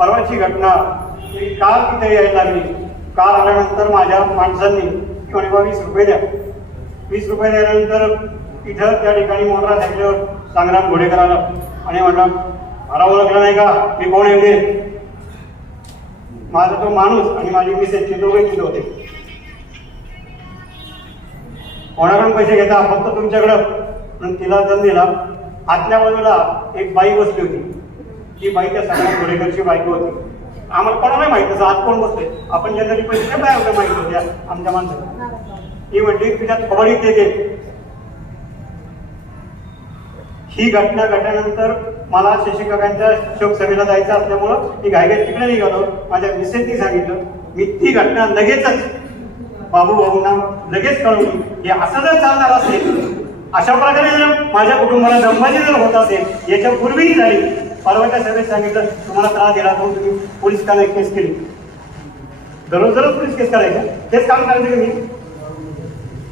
परवाची घटना. काल तिथे यायला लागली काल आल्यानंतर माझ्या माणसांनी की म्हणे बा वीस रुपये द्या. वीस रुपये दिल्यानंतर तिथं त्या ठिकाणी मोटरा सायकलीवर संग्राम घोडेकर आणि म्हणा मला ओळखलं नाही का? मी कोण येते माझा तो माणूस आणि माझी मिसेस ते दोघे तिथे होते. कोणाकडून पैसे घेता? फक्त तुमच्याकडं. म्हणून तिला दम दिला आतल्या बाजूला एक बाई बसली होती. ती बाई त्या सगळ्या घोडेकरची बायको होती. आम्हाला कोणाला माहीत असं आत कोण बसते आपण जनरली पैसे नाही बाहेर माहीत होत्या आमच्या माणसाला. ती म्हणली तुझ्या खबरीत देते ही घटना घटल्यानंतर मला शशिकाकांच्या शोकसभेला जायचं असल्यामुळं मी घाईघाई तिकडे निघालो माझ्या मिसेसनी सांगितलं. मी ती घटना लगेचच बाबू भाऊंना लगेच कळवली. की असं जर चालणार असेल अशा प्रकारे जर माझ्या कुटुंबाला दंबाजी जर होत असेल याच्या पूर्वीही झाली. परवाच्या सभेत सांगितलं तुम्हाला त्रास दिला म्हणून तुम्ही पोलीस काय केस केली. दररोज दररोज पोलीस केस करायचं? तेच काम करायचं का मी?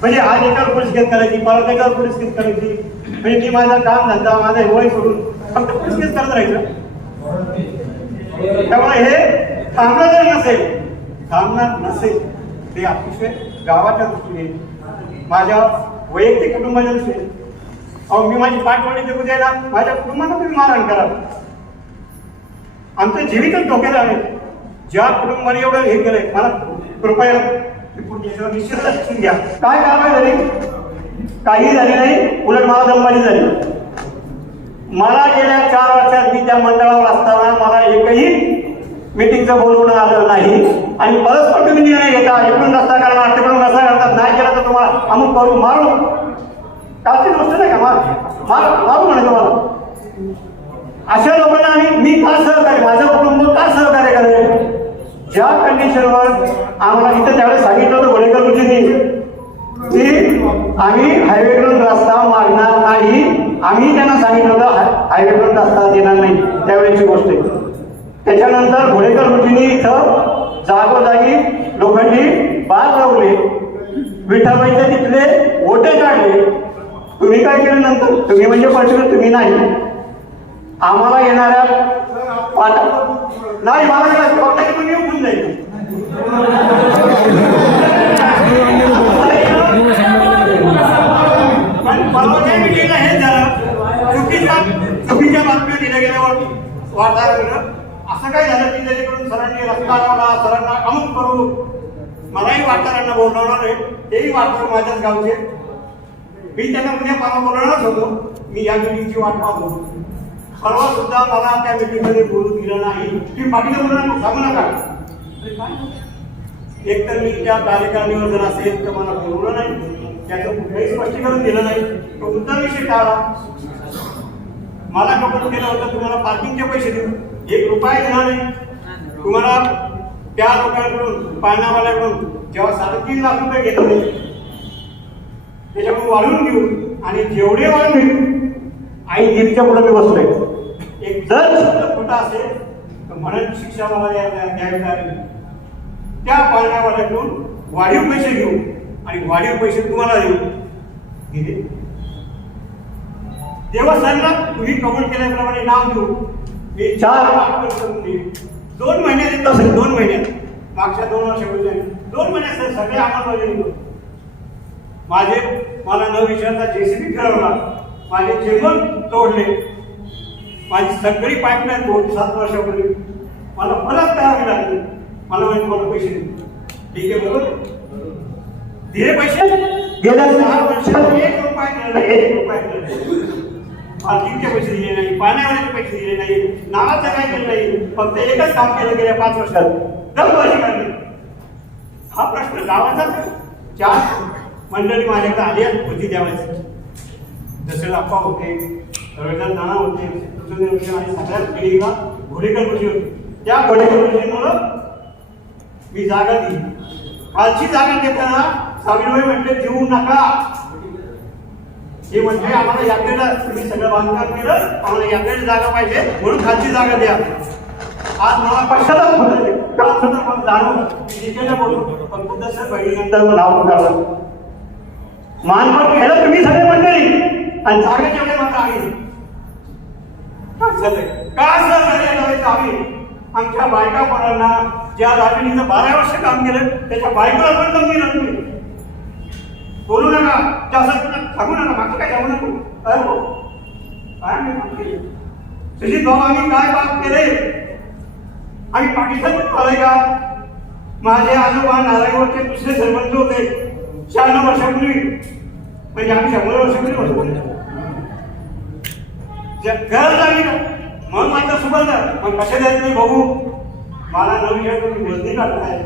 म्हणजे आज एकावर पोलीस केस करायची परत एकावर पोलीस केस करायची. म्हणजे मी माझा काम धंदा माझा वय सोडून फक्त पोलीस केस करत राहायचं. त्यामुळे हे थांबणार जर नसेल. थांबणार नसेल. ते अतिशय गावाच्या दृष्टीने माझ्या वैयक्तिक कुटुंबाच्या दृष्टीने अहो मी माझी पाठवणी देऊ द्यायला. माझ्या कुटुंबाला तुम्ही मारहाण करा. आमचं जीवितच धोक्यात आहे. ज्या कुटुंबाने एवढं हे केलंय मला कृपया याच्यावर निश्चित घ्या काय कारवाई झाली काही झाली नाही उलट मला दमबाजी झाली. मला गेल्या चार वर्षात मी त्या मंडळावर असताना मला एकही मिटिंगचं बोलवणं आलं नाही. आणि परस्पर तुम्ही निर्णय घेता इकडून रस्ता करणार तिकडून रस्ता करतात नाही केला तर तुम्हाला अमुक करू मारू. कालची गोष्ट नाही का? मार मार मारू म्हणे तुम्हाला. अशा लोकांना आम्ही मी का सहकार्य माझं कुटुंब का सहकार्य करेल ज्या कंडिशनवर आम्हाला इथं त्यावेळेस सांगितलं होतं गोडेकर गुरुजींनी की आम्ही हायवेकडून रस्ता मागणार नाही. आम्ही त्यांना सांगितलं होतं हायवेकडून रस्ता देणार नाही. त्यावेळेची गोष्ट आहे. त्याच्यानंतर घोडेकर गुरुजींनी इथं जागोजागी लोकांनी बाग लावले. विठाबाईचे तिथले ओटे काढले. तुम्ही काय केलं नंतर? तुम्ही म्हणजे पर्टिक्युलर तुम्ही नाही. आम्हाला येणाऱ्या पाठ नाही मला नाही तुम्ही उठून जाईल. पण हेच झालं चुकीच्या चुकीच्या बातम्या दिल्या गेल्यावर वार्ताहरांकडं असं काय झालं की त्याच्याकडून सरांनी रस्ता लावला सरांना अमुक करू मलाही वार्ताहरांना बोलवणार आहे तेही वार्ताहर माझ्याच गावचे. मी त्यांना उद्या परवा बोलवणारच होतो. मी या मिटिंगची वाट पाहतो परवा सुद्धा मला त्या मिटिंगमध्ये बोलू दिलं नाही. की बाकीच्या मुलांना सांगू नका? एक तर मी त्या कार्यकारिणीवर जर असेल तर मला बोलवलं नाही. त्याचं कुठलंही स्पष्टीकरण दिलं नाही. कोणता विषय टाळला मला कबूल केलं होतं तुम्हाला पार्किंगचे पैसे देऊ. एक रुपया देणार नाही. तुम्हाला त्या लोकांकडून पाळणावाल्याकडून जेव्हा साडेतीन लाख रुपये घेतले त्याच्यामुळे वाढवून घेऊ. आणि जेवढे वाढून घेऊ आई गिरीच्या पुढे मी बसलोय. एक जर शब्द खोटा असेल तर म्हणत शिक्षा मला द्यावी लागेल त्या पाळण्यावाल्याकडून वाढीव पैसे घेऊ. आणि वाढीव पैसे तुम्हाला देऊ. दिले देवस्थानला तुम्ही कबूल केल्याप्रमाणे नाव देऊ मी चार करून देईल दोन महिन्यात येत असेल दोन महिन्यात. मागच्या दोन वर्षापूर्वी दोन महिन्यात सगळे आम्हाला माझे मला न विचारता जेसीबी फिरवला माझे चेंबर तोडले. माझी सगळी पाईपलाईन तोडली सात वर्षापूर्वी. मला परत करावी लागली. मला म्हणजे मला पैसे ठीक आहे बरोबर? दिले पैसे? गेल्या सहा वर्षात एक रुपया नाही एक रुपया नाही. पार्किंगचे पैसे दिले नाही पाण्यावरचे पैसे दिले नाही नावाचं काय केलं नाही. फक्त एकच काम केलं गेल्या पाच वर्षात. दमबाजी काढली हा प्रश्न गावाचा चार मंडळी माझ्याकडे आली आहेत बुद्धी द्यावायची जसे अप्पा होते रविदास नाना होते सुचंद्र होते आणि सगळ्यात पिढीला घोडेकर गुरुजी होते. त्या घोडेकर गुरुजींमुळं मी जागा दिली. कालची जागा घेताना सावित्रीबाई म्हटले देऊ नका. हे म्हणजे आम्हाला यात्रेला तुम्ही सगळं बांधकाम केलं आम्हाला यात्रेची जागा पाहिजे म्हणून खालची जागा द्या. आज मला कशाला बोलायचे काल सुद्धा जाणवलं. बोलून पण बुद्ध सर बहिणीनंतर मला नाव काढलं. मानपट केलं तुम्ही सगळे मंडळी. आणि जागे जेवढे मात्र आहे काय का सर झाले आम्ही आमच्या बायका पोरांना ज्या दागिनीचं बारा वर्ष काम केलं त्याच्या बायकोला पण कमी दिलं तुम्ही. बोलू नका. त्या सांगू नका. मागचं काय जाऊ नको? अरे हो. काय मी माफ केलं सुजित भाऊ आम्ही काय पाप केले आम्ही पाकिस्तान आलोय का? माझे आजोबा नारायणवरचे दुसरे सरपंच होते. शहाण्णव वर्षापूर्वी म्हणजे आम्ही शंभर वर्षापूर्वी होतो गरज लागली ना मग माझं सुबंध मग कसे द्यायचं नाही भाऊ मला नवीन शहर तुम्ही वजनी काढताय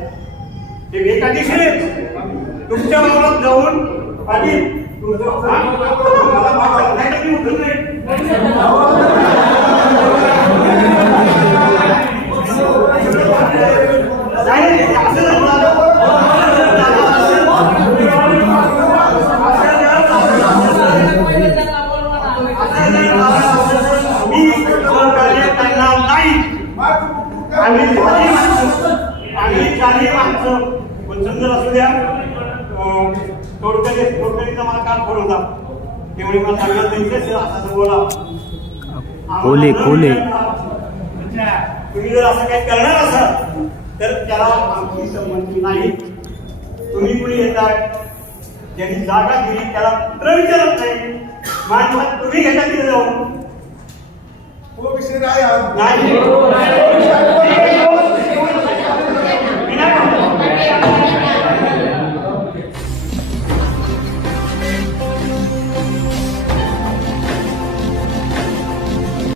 ते एका दिवशी तुमच्या वावरात जाऊन आणि तुमचं- मला नाही उठून नाही, पण समजून असू द्या मला काम करून जा. तेवढी मला असं बोला. कोले, कोले. तुम्ही जर असं काही करणार असाल तर त्याला आमची संमती नाही. तुम्ही कुणी येताय. ज्यांनी जागा दिली त्याला कुत्र विचारत नाही. माझ्या तुम्ही घेता तिथे जाऊन. तो विषय नाही.